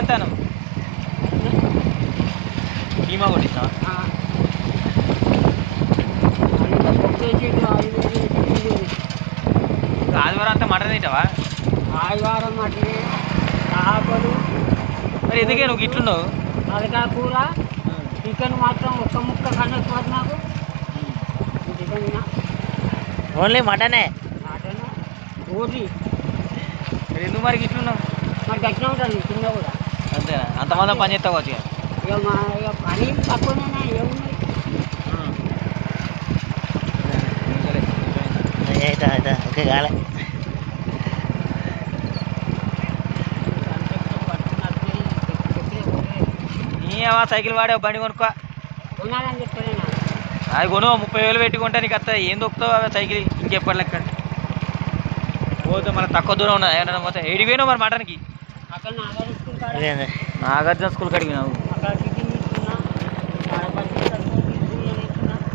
ఎంతాను కీమా కొట్టిస్తా ఆదివారం అంతా మటన్ తింటావా? ఆదివారం మటనే చేపలు. మరి ఎందుకే నువ్వు ఇట్లున్నావు? తలకాయ కూర చికెన్ మాత్రం ఒక్క ముక్క కనకపోతే నాకు చికెన్ ఓన్లీ మటనే మటన్ ఓన్లీ. మరి ఎందుకు మరి ఇట్లున్నావు? మరి గట్టిగా ఉంటుంది చిన్న కూడా. అంతేనా? అంతమంది పని చేస్తావు వచ్చి ఇక మా ఇక పని తక్కువనే ఏమున్నాయి. అయితే అయితే ఓకే కాలే. సైకిల్ వాడే బండి కొనుక్కో. కొనాలని చెప్తానే అది కొను 30,000 పెట్టుకుంటే నీకు వస్తా. ఏం దొక్కుతావు అవి సైకిల్ ఇంకెప్పటి లెక్క పోతే మన తక్కువ దూరం ఉన్నది. ఏమన్నా పోతే ఏడికి పోయినావు మరి మటన్కి? అక్కడ నాగార్జున స్కూల్ కాడ నాగార్జున స్కూల్ కాడికి పోయినావు? అక్కడ